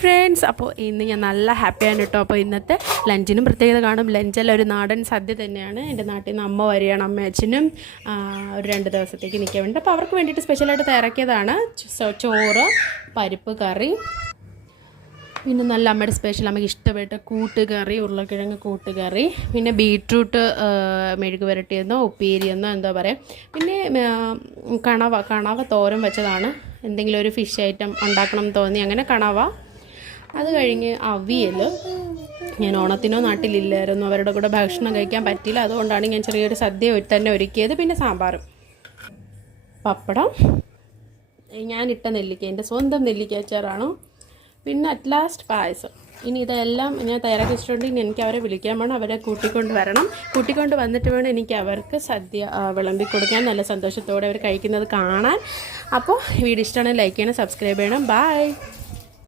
Friends, അപ്പോൾ ഇന്ന് ഞാൻ നല്ല ഹാപ്പിയാണ് കേട്ടോ. അപ്പോൾ ഇന്നത്തെ ലഞ്ചിനും പ്രത്യേകത കാണും. ലഞ്ചെല്ലാം ഒരു നാടൻ സദ്യ തന്നെയാണ്. എൻ്റെ നാട്ടിൽ നിന്ന് അമ്മ വരികയാണ്. അമ്മ അച്ഛനും ഒരു 2 ദിവസത്തേക്ക് നിൽക്കാൻ വേണ്ടി. അപ്പോൾ അവർക്ക് വേണ്ടിയിട്ട് സ്പെഷ്യലായിട്ട് തയ്യാറാക്കിയതാണ് ചോറ്, പരിപ്പ് കറി, പിന്നെ നല്ല അമ്മയുടെ സ്പെഷ്യൽ അമ്മയ്ക്ക് ഇഷ്ടപ്പെട്ട കൂട്ടുകറി, ഉരുളക്കിഴങ്ങ് കൂട്ടുകറി, പിന്നെ ബീട്രൂട്ട് മെഴുക് പുരട്ടിയെന്നോ ഉപ്പേരിയെന്നോ എന്താ പറയുക, പിന്നെ കണവ തോരൻ വെച്ചതാണ്. എന്തെങ്കിലും ഒരു ഫിഷ് ഐറ്റം ഉണ്ടാക്കണം എന്ന് തോന്നി, അങ്ങനെ കണവ. അത് കഴിഞ്ഞ് അവിയൽ. ഞാൻ ഓണത്തിനോ നാട്ടിലില്ലായിരുന്നു, അവരുടെ കൂടെ ഭക്ഷണം കഴിക്കാൻ പറ്റില്ല, അതുകൊണ്ടാണ് ഞാൻ ചെറിയൊരു സദ്യ തന്നെ ഒരുക്കിയത്. പിന്നെ സാമ്പാറും പപ്പടം, ഞാനിട്ട നെല്ലിക്ക, എൻ്റെ സ്വന്തം നെല്ലിക്ക അച്ചാറാണ്. പിന്നെ അറ്റ് ലാസ്റ്റ് പായസം. ഇനി ഇതെല്ലാം ഞാൻ തയ്യാറാക്കി വെച്ചിട്ടുണ്ടെങ്കിൽ എനിക്ക് അവരെ വിളിക്കാൻ വേണം, അവരെ കൂട്ടിക്കൊണ്ട് വന്നിട്ട് വേണം എനിക്ക് അവർക്ക് സദ്യ വിളമ്പി കൊടുക്കാൻ. നല്ല സന്തോഷത്തോടെ അവർ കഴിക്കുന്നത് കാണാൻ. അപ്പോൾ വീഡിയോ ഇഷ്ടമാണെങ്കിൽ ലൈക്ക് ചെയ്യണം, സബ്സ്ക്രൈബ് ചെയ്യണം. ബൈ.